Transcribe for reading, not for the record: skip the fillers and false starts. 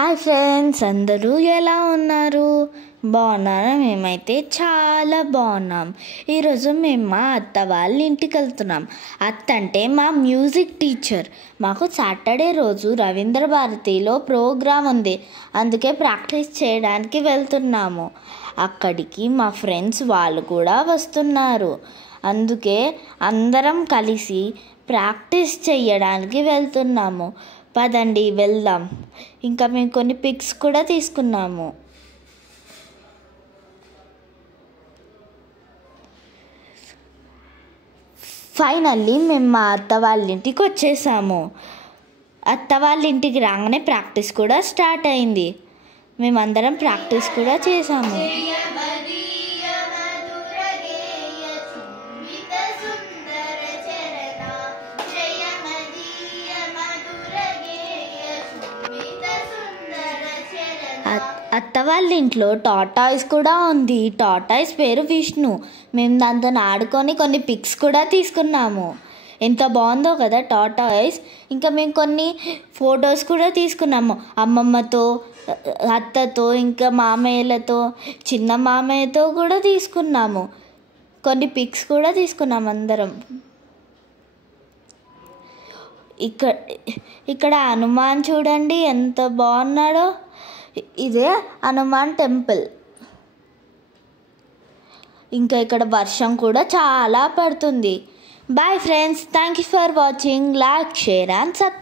Hi friends, అందరూ ఎలా ఉన్నారు? బాగున్నారా? మేమైతే చాలా బాగున్నాం. ఈరోజు మేము మా అత్త వాళ్ళ ఇంటికి వెళ్తున్నాం. అత్త అంటే మా మ్యూజిక్ టీచర్. మాకు సాటర్డే రోజు రవీంద్ర భారతిలో ప్రోగ్రాం ఉంది, అందుకే ప్రాక్టీస్ చేయడానికి వెళ్తున్నాము. అక్కడికి మా ఫ్రెండ్స్ వాళ్ళు కూడా వస్తున్నారు, అందుకే అందరం కలిసి ప్రాక్టీస్ చేయడానికి వెళ్తున్నాము. పదండి వెళ్దాం. ఇంకా మేము కొన్ని పిక్స్ కూడా తీసుకున్నాము. ఫైనల్లీ మేము మా అత్త వాళ్ళ ఇంటికి వచ్చేసాము. అత్త వాళ్ళ ఇంటికి రాగానే ప్రాక్టీస్ కూడా స్టార్ట్ అయింది. మేమందరం ప్రాక్టీస్ కూడా చేసాము. అత్త వాళ్ళ ఇంట్లో టాటాయిస్ కూడా ఉంది. టాటాయిస్ పేరు విష్ణు. మేము దాంతో ఆడుకొని కొన్ని పిక్స్ కూడా తీసుకున్నాము. ఎంత బాగుందో కదా టాటాయిస్. ఇంకా మేము కొన్ని ఫొటోస్ కూడా తీసుకున్నాము. అమ్మమ్మతో, అత్తతో, ఇంకా మామయ్యలతో, చిన్న మామయ్యతో కూడా తీసుకున్నాము. కొన్ని పిక్స్ కూడా తీసుకున్నాము అందరం. ఇక్కడ హనుమాన్ చూడండి ఎంత బాగున్నాడో. ఇదే హనుమాన్ టెంపుల్. ఇంకా ఇక్కడ వర్షం కూడా చాలా పడుతుంది. Bye friends, thank you for watching. Like, share and subscribe.